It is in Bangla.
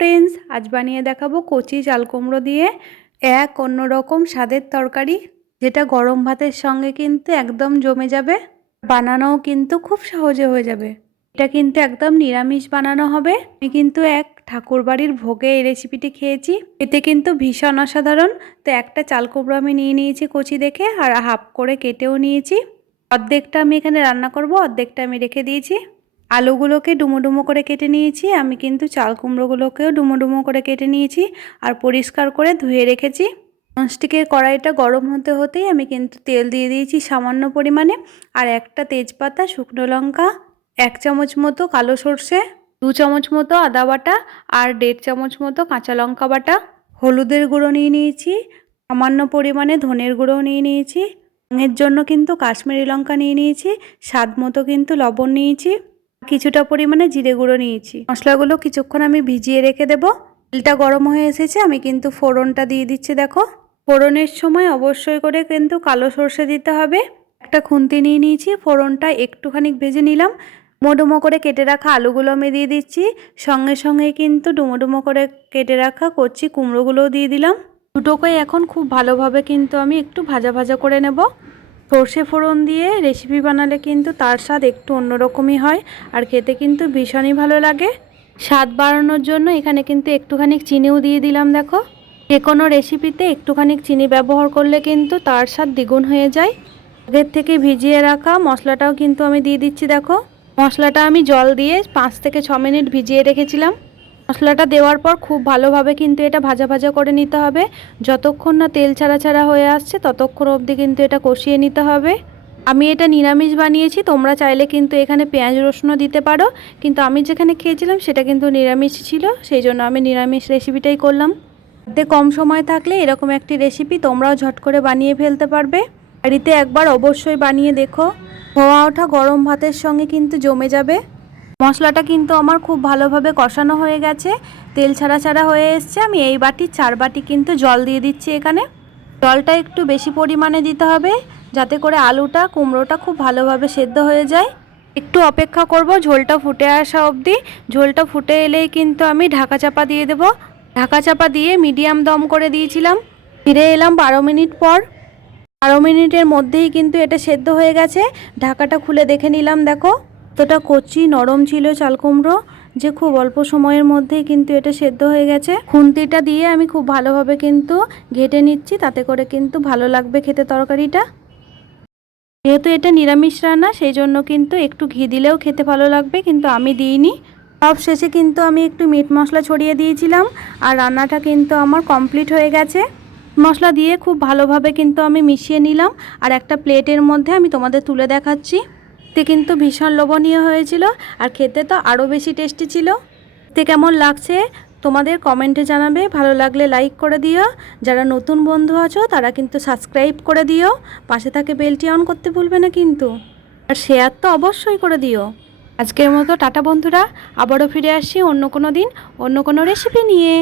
ফ্রেন্ডস আজ বানিয়ে দেখাবো কচি চাল কুমড়ো দিয়ে এক অন্যরকম স্বাদের তরকারি, যেটা গরম ভাতের সঙ্গে কিন্তু একদম জমে যাবে, বানানোও কিন্তু খুব সহজে হয়ে যাবে। এটা কিন্তু একদম নিরামিষ বানানো হবে। আমি কিন্তু এক ঠাকুর বাড়ির ভোগে এই রেসিপিটি খেয়েছি। এতে কিন্তু ভীষণ অসাধারণ। তো একটা চাল কুমড়ো আমি নিয়ে নিয়েছি কচি দেখে, আর হাফ করে কেটেও নিয়েছি। অর্ধেকটা আমি এখানে রান্না করব, অর্ধেকটা আমি রেখে দিয়েছি। আলুগুলোকে ডুমো করে কেটে নিয়েছি, আমি কিন্তু চাল কুমড়োগুলোকেও ডুমো করে কেটে নিয়েছি আর পরিষ্কার করে ধুয়ে রেখেছি। ননস্টিকের কড়াইটা গরম হতে হতেই আমি কিন্তু তেল দিয়ে দিয়েছি সামান্য পরিমাণে, আর একটা তেজপাতা, শুকনো লঙ্কা, এক চামচ মতো কালো সর্ষে, দু চামচ মতো আদা বাটা আর দেড় চামচ মতো কাঁচা লঙ্কা বাটা। হলুদের গুঁড়ো নিয়ে নিয়েছি, সামান্য পরিমাণে ধনের গুঁড়ো নিয়ে নিয়েছি। রঙের জন্য কিন্তু কাশ্মীরি লঙ্কা নিয়ে নিয়েছি, স্বাদ মতো কিন্তু লবণ নিয়েছি। কিছুটা পরিমাণে জিরে গুঁড়ো নিয়েছি। মশলাগুলো কিছুক্ষণ আমি ভিজিয়ে রেখে দেব। তেলটা গরম হয়ে এসেছে, আমি কিন্তু ফোড়নটা দিয়ে দিচ্ছি, দেখো। ফোড়নের সময় অবশ্যই করে কিন্তু কালো সর্ষে দিতে হবে। একটা খুন্তি নিয়ে নিয়েছি, ফোড়নটা একটুখানি ভেজে নিলাম। ডুমো করে কেটে রাখা আলুগুলো আমি দিয়ে দিচ্ছি। সঙ্গে সঙ্গে কিন্তু ডুমো করে কেটে রাখা কচি কুমড়োগুলোও দিয়ে দিলাম। দুটোকেই এখন খুব ভালোভাবে কিন্তু আমি একটু ভাজা ভাজা করে নেব। সর্ষে ফোড়ন দিয়ে রেসিপি বানালে কিন্তু তার স্বাদ একটু অন্যরকমই হয় আর খেতে কিন্তু ভীষণই ভালো লাগে। স্বাদ বাড়ানোর জন্য এখানে কিন্তু একটুখানি চিনিও দিয়ে দিলাম, দেখো। যে কোনো রেসিপিতে একটুখানি চিনি ব্যবহার করলে কিন্তু তার স্বাদ দ্বিগুণ হয়ে যায়। আগের থেকে ভিজিয়ে রাখা মশলাটাও কিন্তু আমি দিয়ে দিচ্ছি, দেখো। মশলাটা আমি জল দিয়ে পাঁচ থেকে ছ মিনিট ভিজিয়ে রেখেছিলাম। মশলাটা দেওয়ার পর খুব ভালোভাবে কিন্তু এটা ভাজা ভাজা করে নিতে হবে। যতক্ষণ না তেল ছাড়া ছাড়া হয়ে আসছে, ততক্ষণ অবধি কিন্তু এটা কষিয়ে নিতে হবে। আমি এটা নিরামিষ বানিয়েছি, তোমরা চাইলে কিন্তু এখানে পেঁয়াজ রসুনও দিতে পারো। কিন্তু আমি যেখানে খেয়েছিলাম সেটা কিন্তু নিরামিষ ছিল, সেই জন্য আমি নিরামিষ রেসিপিটাই করলাম। হাতে কম সময় থাকলে এরকম একটি রেসিপি তোমরাও ঝট করে বানিয়ে ফেলতে পারবে। বাড়িতে একবার অবশ্যই বানিয়ে দেখো। ধোয়া ওঠা গরম ভাতের সঙ্গে কিন্তু জমে যাবে। মশলাটা কিন্তু আমার খুব ভালোভাবে কষানো হয়ে গেছে। তেল ছাড়া ছাড়া হয়ে এসছে। আমি এই বাটি, চার বাটি কিন্তু জল দিয়ে দিচ্ছি এখানে। জলটা একটু বেশি পরিমাণে দিতে হবে যাতে করে আলুটা, কুমড়োটা খুব ভালোভাবে সেদ্ধ হয়ে যায়। একটু অপেক্ষা করব, ঝোলটা ফুটে আসা অবধি। ঝোলটা ফুটে এলেই কিন্তু আমি ঢাকা চাপা দিয়ে দেব। ঢাকা চাপা দিয়ে মিডিয়াম দম করে দিয়েছিলাম। ফিরে এলাম বারো মিনিট পর। বারো মিনিটের মধ্যেই কিন্তু এটা সেদ্ধ হয়ে গেছে। ঢাকাটা খুলে দেখে নিলাম, দেখো। এতটা কচি, নরম ছিল চাল কুমড়ো যে খুব অল্প সময়ের মধ্যেই কিন্তু এটা সেদ্ধ হয়ে গেছে। খুন্তিটা দিয়ে আমি খুব ভালোভাবে কিন্তু ঘেটে নিচ্ছি, তাতে করে কিন্তু ভালো লাগবে খেতে তরকারিটা। যেহেতু এটা নিরামিষ রান্না, সেই জন্য কিন্তু একটু ঘি দিলেও খেতে ভালো লাগবে, কিন্তু আমি দিইনি। সব শেষে কিন্তু আমি একটু মিট মশলা ছড়িয়ে দিয়েছিলাম আর রান্নাটা কিন্তু আমার কমপ্লিট হয়ে গেছে। মশলা দিয়ে খুব ভালোভাবে কিন্তু আমি মিশিয়ে নিলাম আর একটা প্লেটের মধ্যে আমি তোমাদের তুলে দেখাচ্ছি। তে কিন্তু ভীষণ লোভনীয় হয়েছিল আর খেতে তো আরও বেশি টেস্টি ছিল। তে কেমন লাগছে তোমাদের কমেন্টে জানাবে। ভালো লাগলে লাইক করে দিও। যারা নতুন বন্ধু আছো, তারা কিন্তু সাবস্ক্রাইব করে দিও। পাশে থাকে বেলটি অন করতে ভুলবে না কিন্তু। আর শেয়ার তো অবশ্যই করে দিও। আজকের মতো টাটা বন্ধুরা। আবারও ফিরে আসি অন্য কোনো দিন, অন্য কোনো রেসিপি নিয়ে।